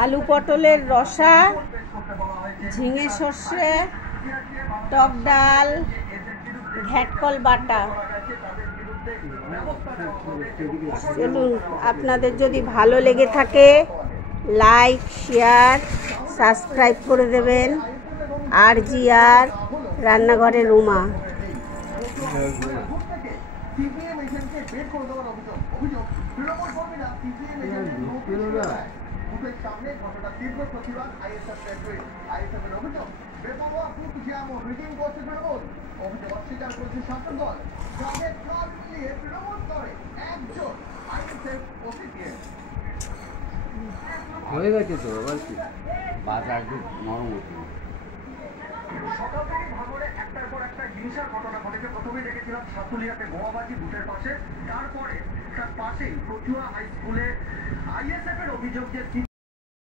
আলু পটলের রসা, ঝিঙে সর্ষে, টক ডাল, ঘ্যাটকল বাটা। চলুন, আপনাদের যদি ভালো লেগে থাকে লাইক, শেয়ার, সাবস্ক্রাইব করে দেবেন। আর রান্নাঘরে রুমা। হয়ে গেছে তো, আবার কি বাস আসবে নরম হচ্ছে। সকাল থেকে ভাঙড়ে একটার পর একটা হিংসার ঘটনা ঘটেছে। প্রথমে দেখেছিলাম সাতুলিয়াতে বোমাবাজি বুথের পাশে, তারপরে তার পাশেই কচুয়া হাই স্কুলে আইএসএফ এর অভিযোগ যে